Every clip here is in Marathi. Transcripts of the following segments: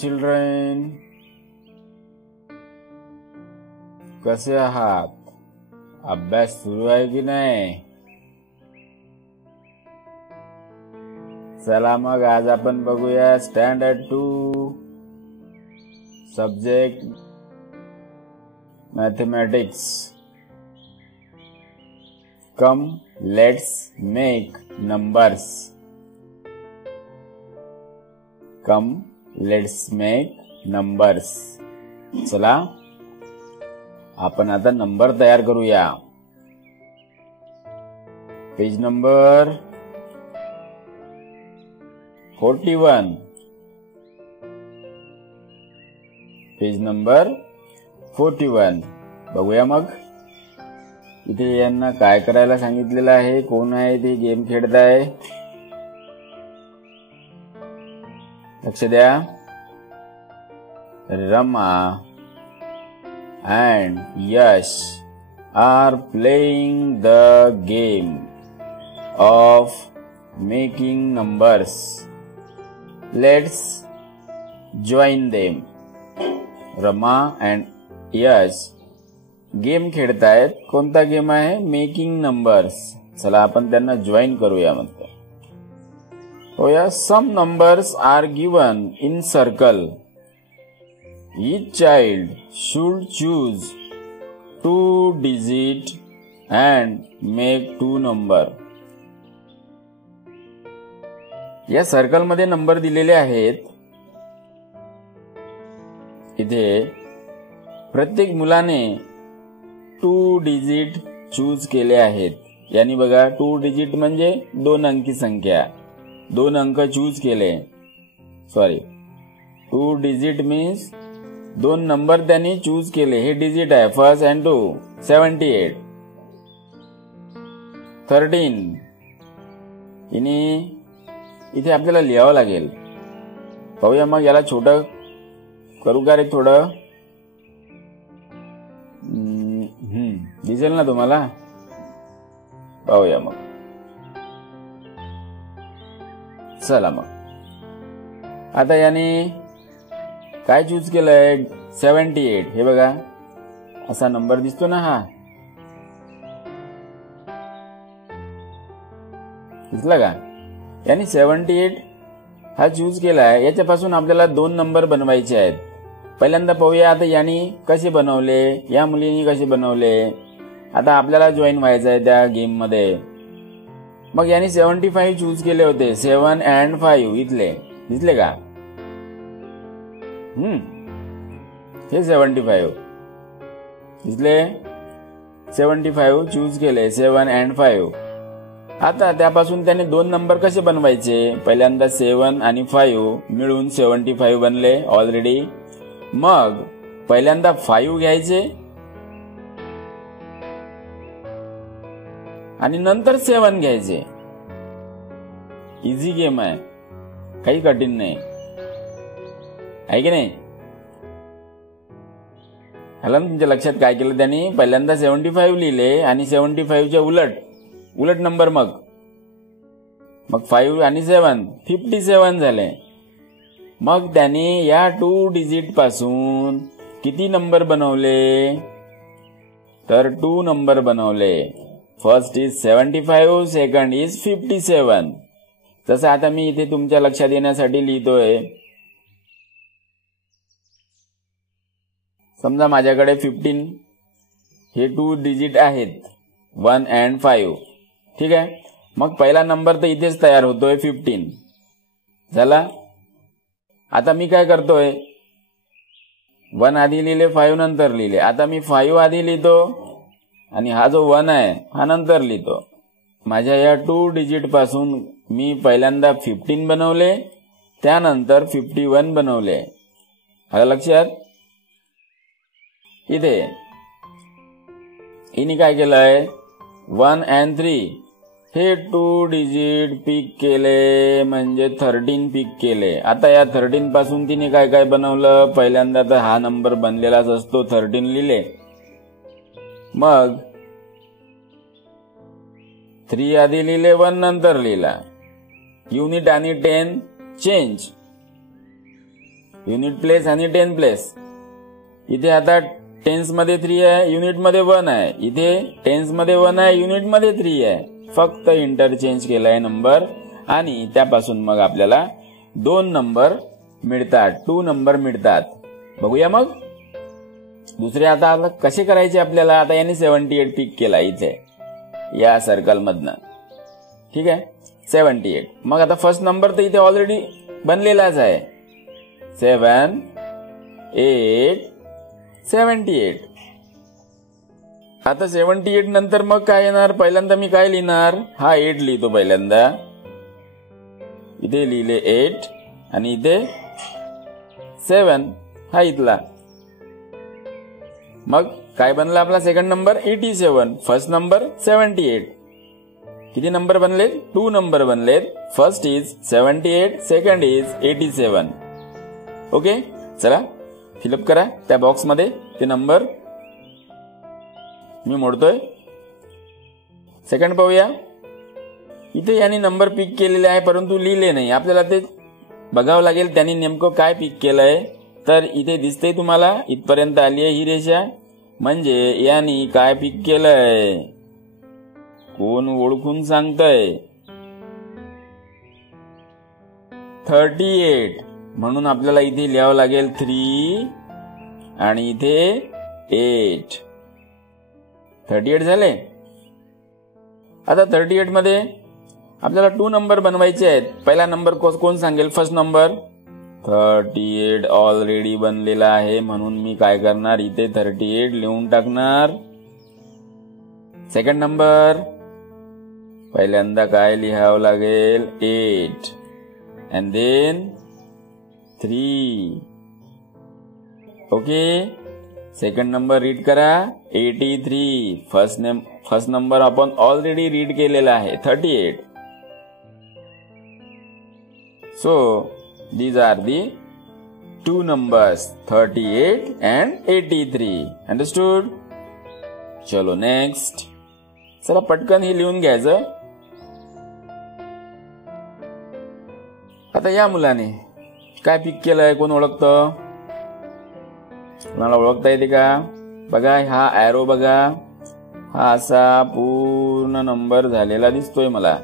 चिल्ड्रन, कसे आहात? अभ्यास सुरू आहे की नाही? चला मग आज आपण बघूया standard 2 subject mathematics. Come let's make numbers. Come let's make numbers. चला आपण आता नंबर तयार करूया. Page number 41. पेज नंबर 41 बघूया. मग इथे यांना काय करायला सांगितलेलं आहे? कोण आहे ते गेम खेळताय? लक्ष द्या. Rama and Yash are playing the game of making numbers. Let's join them. Rama and Yash game खेळतायत. कोणता गेम आहे? Making numbers. चला आपण त्यांना जॉईन करूया. म्हणतो होया. Some numbers are given in circle. Each child should choose 2 digit and make 2 number. या सर्कल मध्ये नंबर दिलेले आहेत. इथे प्रत्येक मुलाने 2 डिजिट चूज केले आहेत. यानी बघा 2 डिजिट म्हणजे 2 अंकी संख्या. 2 अंक चूज केले. 2 डिजिट मीन्स 2 नंबर त्यांनी चूज केले. हे डिजिट आहे. 1 and 2 78. 13. इथे आपल्याला लिहावं लागेल. पाहूया मग. याला छोटं करू का रे थोडं? दिसेल ना तुम्हाला? पाहूया मग. चला मग आता याने काय चूज केलंय? 78. हे बघा असा नंबर दिसतो ना. हा दिसला का? याने 78 हा चूज केलाय. याच्यापासून आपल्याला 2 नंबर बनवायचे आहेत. पहिल्यांदा पाहूया आता याने कसे बनवले, या मुलीने कसे बनवले. आता आपल्याला जॉईन व्हायचं आहे त्या गेम मध्ये. मग याने 75 चूज केले होते. 7 and 5 इथले दिसले का? हे 75 दिसले. 75 चूज केले. 7 and 5. आता त्यापासून त्याने 2 नंबर कसे बनवायचे? पहिल्यांदा 7 आणि 5 मिळून 75 बनले ऑलरेडी. मग पहिल्यांदा 5 घ्यायचे आणि नंतर 7 घ्यायचे. इझी गेम आहे, काही कठीण नाही आहे की नाही? ह्याला तुमच्या लक्षात काय केलं त्यांनी? पहिल्यांदा 75 लिहिले आणि 75च्या उलट नंबर. मग 5 आणि 7 57 झाले. मग त्याने या 2 डिजिट पासून किती नंबर बनवले? तर 2 नंबर बनवले. First is 75, second is 57. तसं आता मी इथे तुमच्या लक्षात येण्यासाठी लिहितोय. समजा माझ्याकडे 15 हे 2 डिजिट आहेत. 1 and 5. ठीक आहे. मग पहिला नंबर तर इथेच तयार होतोय. 15 झाला. आता मी काय करतोय? 1 आधी लिहिले, 5 नंतर लिहिले. आता मी 5 आधी लिहितो आणि हा जो 1 आहे हा नंतर लिहितो. माझ्या या 2 डिजिट पासून मी पहिल्यांदा 15 बनवले, त्यानंतर 51 बनवले. आलं लक्षात? इथे हिने काय केलंय? 1 and 3 हे 2 डिजिट पिक केले, म्हणजे 13 पिक केले. आता या 13 पासून तिने काय काय बनवलं? पहिल्यांदा तर हा नंबर बनलेलाच असतो. 13 लिहिले. मग 3 आधी लिहिले, 1 नंतर लिहिला. युनिट आणि 10 चेंज. युनिट प्लेस आणि टेन प्लेस. इथे आता टेन्स मध्ये 3 आहे, युनिट मध्ये 1 आहे. इथे टेन्स मध्ये 1 आहे, युनिट मध्ये 3 आहे. फक्त इंटरचेंज केलाय नंबर आणि त्यापासून मग आपल्याला 2 नंबर मिळतात, 2 नंबर मिळतात. बघूया मग दुसरे आता कसे करायचे आपल्याला. आता याने 78 पिक केला इथे या सर्कल मधनं. ठीक आहे, 78. मग आता फर्स्ट नंबर तर इथे ऑलरेडी बनलेलाच आहे. 7, 8, 78. आता 78 नंतर मग काय येणार. पहिल्यांदा मी काय लिहिणार, हा 8 लिहितो पहिल्यांदा. इथे लिहिले 8 आणि इथे 7 हा इथला. मग काय बनला आपला सेकंड नंबर 87, फर्स्ट नंबर 78. किती नंबर बनले, 2 नंबर बनलेत. First is 78, second is 87. Okay, चला फिलअप करा त्या बॉक्स मध्ये ते नंबर. मी मोडतोय. सेकंड पाहूया. इथे याने नंबर पिक केलेले आहे परंतु लिहिले नाही. आपल्याला ते बघावं लागेल त्यांनी नेमकं काय पिक केलंय. तर इथे दिसतंय तुम्हाला, इथपर्यंत आली आहे ही रेषा. म्हणजे याने काय पिक केलंय, कोण ओळखून सांगतय. 38. म्हणून आपल्याला इथे लिहावं लागेल 3 आणि इथे 8. 38 झाले. आता 38 मध्ये आपल्याला 2 नंबर बनवायचे आहेत. पहिला नंबर कोण सांगेल, फर्स्ट नंबर. 38 ऑलरेडी बनलेला आहे म्हणून मी काय करणार, इथे 38 लिहून टाकणार. सेकंड नंबर पहिल्यांदा काय लिहावं लागेल, 8 and then 3. Okay, second number read करा 83. फर्स्ट नंबर आपण ऑलरेडी रीड केलेला आहे 38. So these are the 2 numbers 38 and 83. Understood? चलो नेक्स्ट. चला पटकन हे लिहून घ्यायचं. आता या मुलाने काय पिक केलंय, कोण ओळखतं, कोणाला ओळखता येते का. बघा हा ॲरो बघा, हा असा पूर्ण नंबर झालेला दिसतोय मला.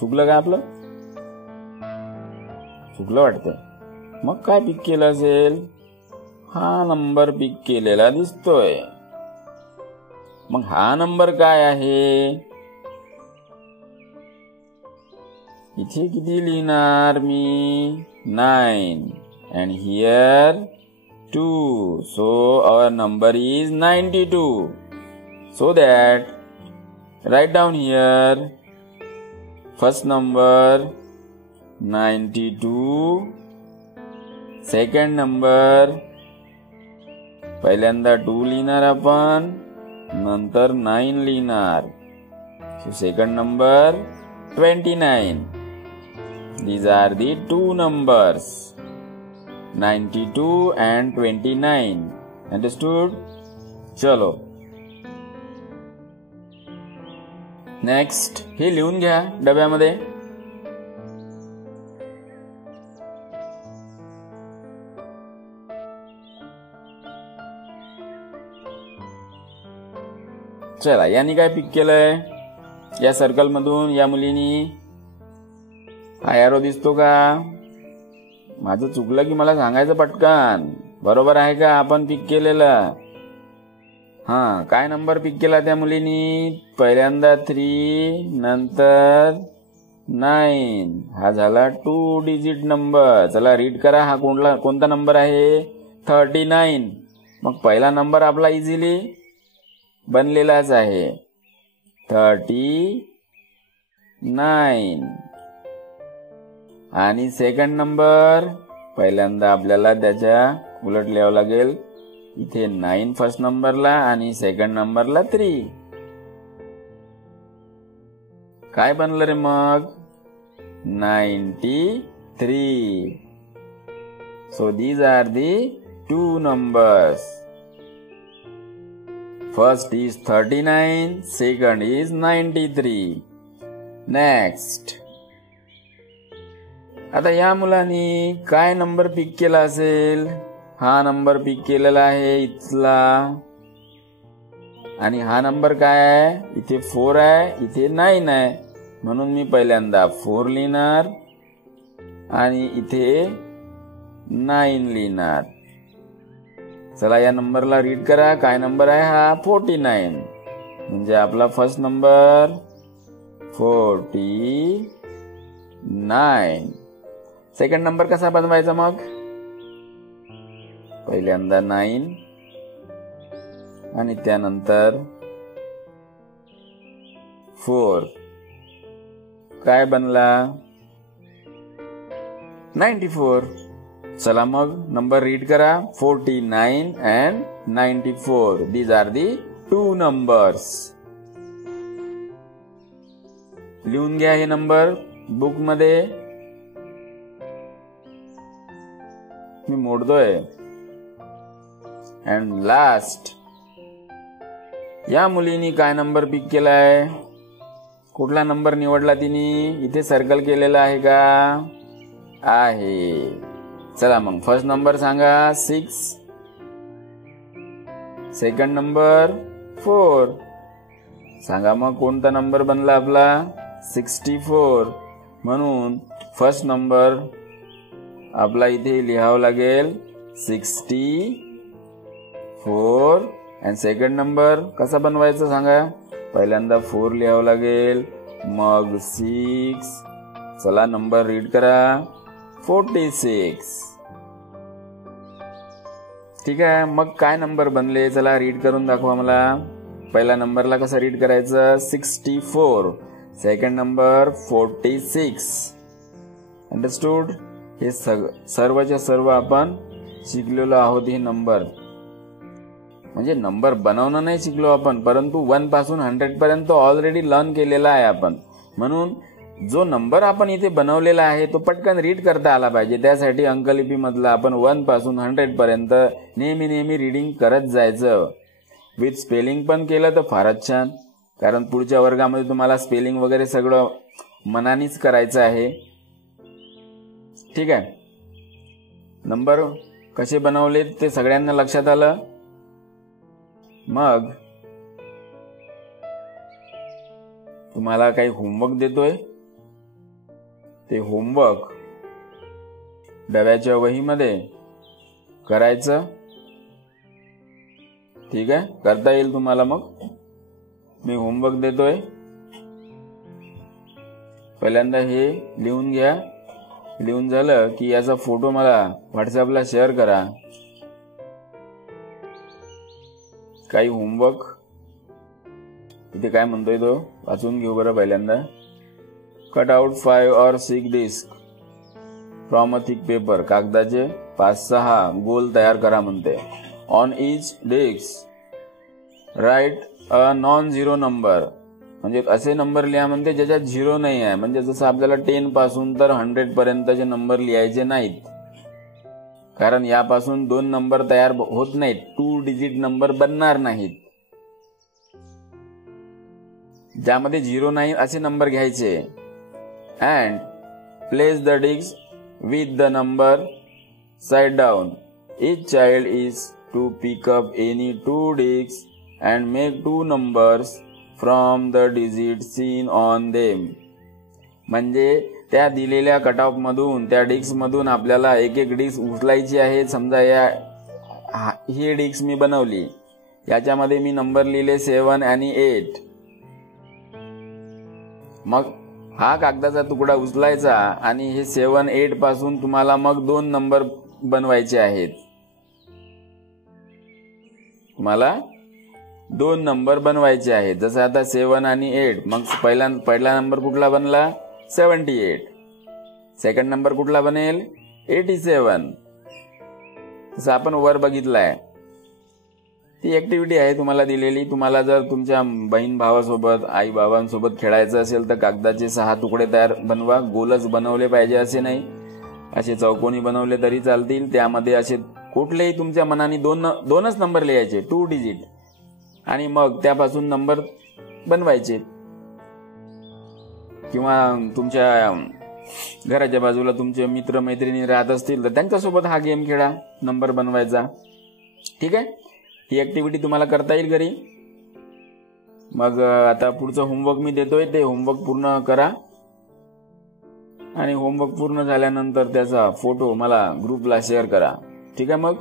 चुकलं का आपलं, चुकलं वाटतं. मग काय पिक केलं असेल, हा नंबर पिक केलेला दिसतोय. मग हा नंबर काय आहे, इथे किती लिहिणार मी, 9 and here 2. So our number is 92. So that write down here first number 92, second number पहिल्यांदा 2 लिहिणार आपण, नंतर 9 लिहिणार. So second number 29. These are the 2 numbers 92 and 29. Understood? चलो नेक्स्ट. हे लिहून घ्या डब्यामध्ये. चला यांनी काय पिक केलंय, या सर्कल मधून या मुलीनी हा एरो दिसतो का. माझं चुकलं की मला सांगायचं पटकन. बरोबर आहे का आपण पिक केलेलं. हा काय नंबर पिक केला त्या मुलीनी, पहिल्यांदा 3 नंतर 9. हा झाला 2 डिजिट नंबर. चला रीड करा, हा कोणता नंबर आहे, 39. मग पहिला नंबर आपला इझिली बनलेलाच आहे 39. आणि सेकंड नंबर पहिल्यांदा आपल्याला त्याच्या उलट लिहावं लागेल. इथे 9 फर्स्ट नंबरला आणि सेकंड नंबरला 3. काय बनलं रे मग, 93. So these are the 2 numbers. First is 39, second is 93. Next. आता या मुलांनी काय नंबर पिक केला असेल? हा नंबर पिक केलेला आहे इथला, आणि हा नंबर काय आहे? इथे 4 आहे, इथे 9 आहे, म्हणून मी पहिल्यांदा 4 लिहिणार आणि इथे 9 लिहिणार. चला या नंबरला रीड करा. काय नंबर आहे हा? 49. म्हणजे आपला फर्स्ट नंबर 49. सेकंड नंबर कसा बनवायचा मग? पहिल्यांदा 9 आणि त्यानंतर 4. काय बनला? 94. चला मग नंबर रीड करा. 49 and 94. These are the two numbers. लिहून घ्या हे नंबर बुक मध्ये. मी मोडतोय. अँड लास्ट, या मुलीने काय नंबर पिक केलाय? कुठला नंबर निवडला तिने? इथे सर्कल केलेला आहे का? आहे. चला मग फर्स्ट नंबर सांगा 6, सेकंड नंबर 4. सांगा मग कोणता नंबर बनला आपला? 64. म्हणून फर्स्ट नंबर आपला इथे लिहावं लागेल 64. आणि सेकंड नंबर कसा बनवायचा सांगा? पहिल्यांदा 4 लिहावं लागेल, मग 6. चला नंबर रीड करा. 46. ठीक आहे. मग काय नंबर बनले? चला रीड करून दाखवा मला. पहिल्या नंबरला कसं रीड करायचं? 64. Second number 46. अंडरस्टूड? हे सर्वच्या सर्व आपण शिकलेलो आहोत. हे नंबर म्हणजे नंबर बनवणं नाही शिकलो आपण, परंतु 1 पासून 100 पर्यंत ऑलरेडी लर्न केलेला आहे आपण. म्हणून जो नंबर आपण इथे बनवलेला आहे तो पटकन रीड करता आला पाहिजे. त्यासाठी अंकलिपी मधला आपण 1 पासून 100 पर्यंत नेहमी रीडिंग करत जायचं. विथ स्पेलिंग पण केलं तर फारच छान, कारण पुढच्या वर्गामध्ये तुम्हाला स्पेलिंग वगैरे सगळं मनानेच करायचं आहे. ठीक आहे. नंबर कसे बनवले ते सगळ्यांना लक्षात आलं. मग तुम्हाला काही होमवर्क देतोय. ते होमवर्क डब्याच्या वहीमध्ये करायचं. ठीक आहे. करता येईल तुम्हाला. मग मी होमवर्क देतोय. पहिल्यांदा हे लिहून घ्या. लिहून झालं की याचा फोटो मला व्हॉट्सअपला शेअर करा. काही होमवर्क इथे काय म्हणतोय तो वाचून घेऊ बरं. पहिल्यांदा cut out 5 or 6 disc from a thick paper. कागदाचे 5-6 गोल तयार करा म्हणते. On each disc write a non zero number. म्हणजे असे नंबर लिहा म्हणते ज्याच्यात झिरो नाही आहे. म्हणजे जसं आपल्याला 10 पासून तर 100 पर्यंतचे नंबर लिहायचे नाहीत, कारण यापासून 2 नंबर तयार होत नाहीत. 2 डिजिट नंबर बनणार नाहीत. ज्यामध्ये झिरो नाही असे नंबर घ्यायचे. And place the disc with the number side down. Each child is to pick up any 2 disc and make 2 numbers from the digit seen on them. म्हणजे त्या दिलेल्या कटऑफ मधून, त्या डिस्क मधून आपल्याला एक डिस्क उचलायची आहे. समजा ही डिस्क मी बनवली, याच्यामध्ये मी नंबर लिहिले 7 आणि 8. मग हा कागदाचा तुकडा उचलायचा आणि हे 7, 8 पासून तुम्हाला मग 2 नंबर बनवायचे आहेत. तुम्हाला 2 नंबर बनवायचे आहेत. जसं आता 7 आणि 8. मग पहिला नंबर कुठला बनला? 78. सेकंड नंबर कुठला बनेल? 87. जसं आपण वर बघितलाय. ती ऍक्टिव्हिटी आहे तुम्हाला दिलेली. तुम्हाला जर तुमच्या बहीण भावासोबत, आई बाबांसोबत खेळायचं असेल तर कागदाचे 6 तुकडे तयार बनवा. गोलच बनवले पाहिजे असे नाही, असे चौकोनी बनवले तरी चालतील. त्यामध्ये असे कुठलेही तुमच्या मनाने 2च नंबर लिहायचे, 2 डिजिट, आणि मग त्यापासून नंबर बनवायचे. किंवा तुमच्या घराच्या बाजूला तुमचे मित्र मैत्रिणी राहत असतील तर त्यांच्यासोबत हा गेम खेळा, नंबर बनवायचा. ठीक आहे, ही ऍक्टिव्हिटी तुम्हाला करता येईल घरी. मग आता पुढचं होमवर्क मी देतोय, ते होमवर्क पूर्ण करा आणि होमवर्क पूर्ण झाल्यानंतर त्याचा फोटो मला ग्रुपला शेअर करा. ठीक आहे, मग